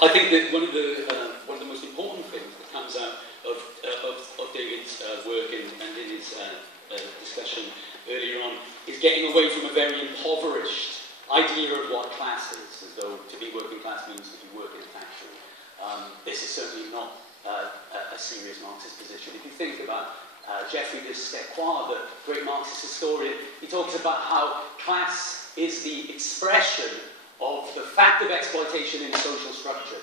I think that one of the most important things that comes out of David's work and in his discussion earlier on is getting away from a very impoverished idea of what class is, as though to be working class means that you work in a factory. This is certainly not a serious Marxist position. If you think about Geoffrey de Séquard, the great Marxist historian, he talks about how class is the expression of the fact of exploitation in social structure.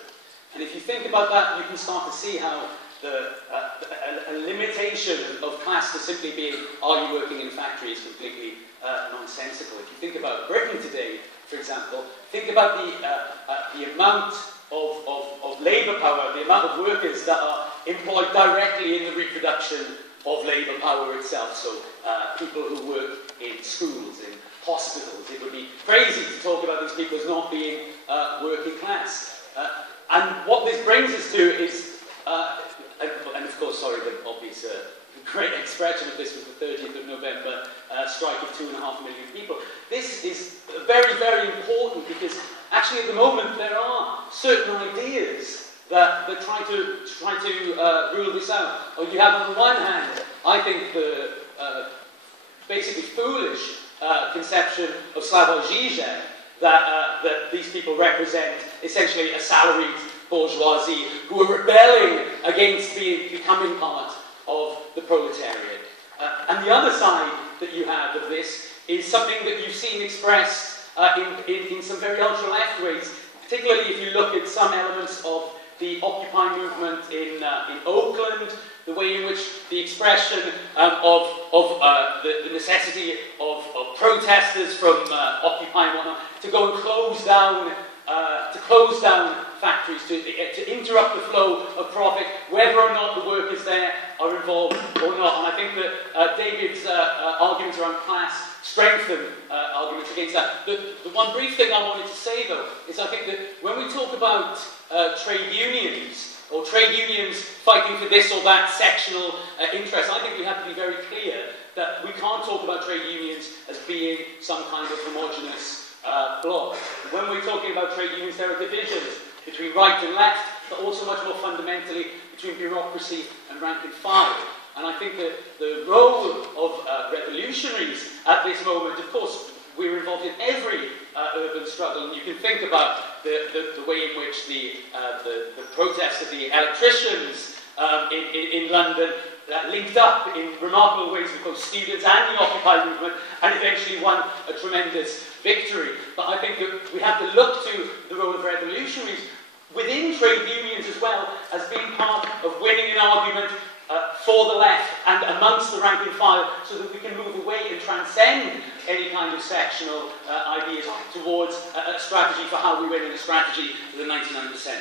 And if you think about that, you can start to see how a limitation of class to simply being, are you working in a factory, is completely nonsensical. If you think about Britain today, for example, think about the amount of labour power, the amount of workers that are employed directly in the reproduction of labour power itself. So people who work in schools, in hospitals. It would be crazy to talk about these people as not being working class. And what this brings us to is, and of course, sorry, the obvious great expression of this was the 30th of November strike of 2.5 million people. This is very, very important because actually at the moment there are certain ideas that try to rule this out. Or you have on the one hand, I think the basically foolish conception of Slavoj Žižek that these people represent essentially a salaried bourgeoisie who are rebelling against becoming part of the proletariat. And the other side that you have of this is something that you've seen expressed in some very ultra-left ways, particularly if you look at some elements of the Occupy movement in Oakland, the way in which the expression of the necessity of protesters from Occupy and whatnot to go and close down factories, to interrupt the flow of profit, whether or not the workers there are involved or not. And I think that David's arguments around class strengthen arguments against that. The one brief thing I wanted to say, though, is I think that when we talk about trade unions, or trade unions fighting for this or that sectional interest, I think we have to be very clear that we can't talk about trade unions as being some kind of homogenous bloc. When we're talking about trade unions, there are divisions between right and left, but also much more fundamentally between bureaucracy and rank and file. And I think that the role of revolutionaries at this moment, of course, we're involved in every urban struggle, and you can think about the way in which the protests of the electricians in London linked up in remarkable ways with both students and the Occupy movement, and eventually won a tremendous victory. But I think that we have to look to the role of revolutionaries within trade unions as well as being part of winning an argument for the left and amongst the rank and file, so that we can move away and transcend any kind of sectional ideas towards a strategy for how we win and a strategy for the 99%.